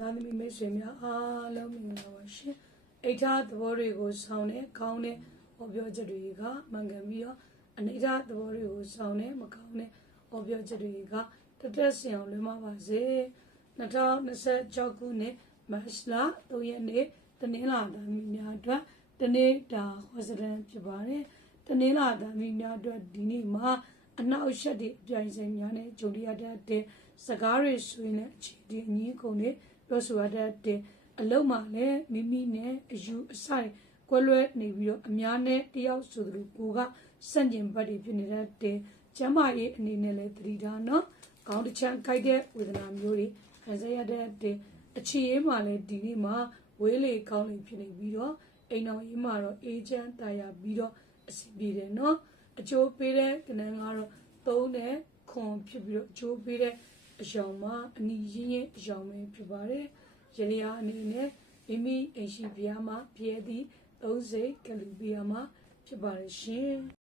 သားသမီးမိတ်ဆွေများအားလုံးမင်္ဂလာပါရှင်အိဋ္ဌသဘောတွေကိုဆောင်းတဲ့ကောင်းတဲ့ဟောပြောချက်တွေကမှန်ကန်ပြီးတော့အနိဋ္ဌသဘောတွေကိုဆောင်းတဲ့မကောင်းတဲ့ဟောပြောချက်တွေကတက်ဆင်အောင်လွှမ်းမပါစေ2026ခုနှစ်မတ်လ3ရက်နေ့တနင်္လာသားသမီးများအတွက်တနေ့တာဟောစရန်ဖြစ်ပါတယ်တနင်္လာသားသမီးများအတွက်ဒီနေ့မှာအနောက်အရှက်တွေအပြိုင်ဆိုင်များနဲ့ဂျုံရတဲ့စကားတွေဆွေးနဲ့အခြေဒီအငင်းကုန်တွေပြောဆိုရတဲ့အလုံးမှလည်းမိမိနဲ့အယူအဆိုင်ကွဲလွဲနေပြီးတော့အများနဲ့တယောက်ဆိုသလိုကိုကစန့်ကျင်ဘက်တွေဖြစ်နေတဲ့ကျမ်းမာရေးအနေနဲ့လည်းသတိထားနော်ခေါင်းတစ်ချမ်းကိုက်တဲ့ဝေဒနာမျိုးတွေခံစားရတဲ့အခြေရေးမှလည်းဒီနေ့မှာဝေးလေကောင်းလေဖြစ်နေပြီးတော့အိမ်တော်ကြီးမှာတော့အေးချမ်းတာယာပြီးတော့အဆင်ပြေတယ်နော်အကျိုးပေးတဲ့ကဏ္ဍကတော့3နဲ့ခွန်ဖြစ်ပြီးတော့အကျိုးပေးတဲ့အယောင်မှာအနီရင်းအယောင်ပဲဖြစ်ပါတယ်ရရအနေနဲ့မိမိအိမ်ရှိဘုရားမှာပြည့်သည့်30ကလူဘီယာမှာဖြစ်ပါတယ်ရှင်